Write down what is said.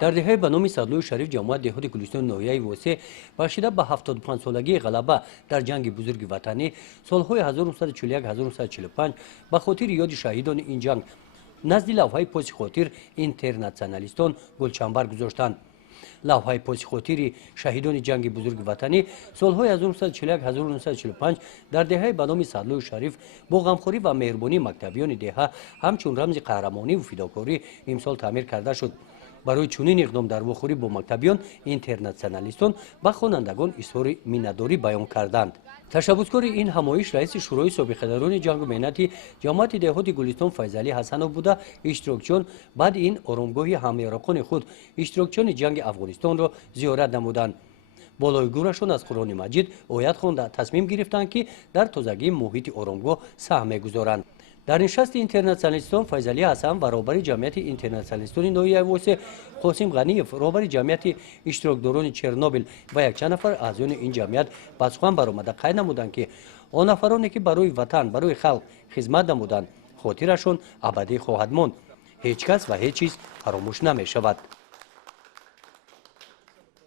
در دهه به نام صدلوی شریف جماعت دهات گلستان نویای وسه بخشیده به 75 سالگی غلبه در جنگ بزرگ وطنی سالهای 1941-1945 به خاطر یاد شهیدان این جنگ نزد لوحه پاس خاطر اینترناسیونالیستان گلچنبر گذاشتند. لوحه پاس خاطر شهیدان جنگ بزرگ وطنی سالهای 1941-1945 در دهه به نام صدلوی شریف با غمخوری و مهربانی مکتبیان دهه همچون رمز قهرمانی و فداکاری امسال تعمیر کرده شد. برای چنین اقدام در واخوری با مکتبیان اینترناسیونالیستان به خوانندگان اظهار منتداری بیان کردند. تشبثکار این همایش رئیس شورای سابقه‌داران جنگ و محنت جماعت دهات گلستان فیض علی حسنов بوده اشتراکچیان بعد این آرامگاه همیارقان خود اشتراکچیان جنگ افغانستان را زیارت نمودند. بالای گورشان از قرآن مجید آیت خوانده تصمیم گرفتند که در تازگی محیط آرامگاه سهم می‌گذارند. در نشست اینترناسیونالیستان فیض علی حسن و رهبر جمعیت اینترناسیونالیستان نویای وسه قاسم غنیف رهبر جمعیت اشتراکداران چرنوبیل و یک چند نفر اعضایان این جمعیت با سخن برآمده قید نمودند که آن نفرانی که برای وطن برای خلق خدمت نمودند خاطرشان ابدی خواهد ماند. هیچ کس و هیچ چیز فراموش نمی شود.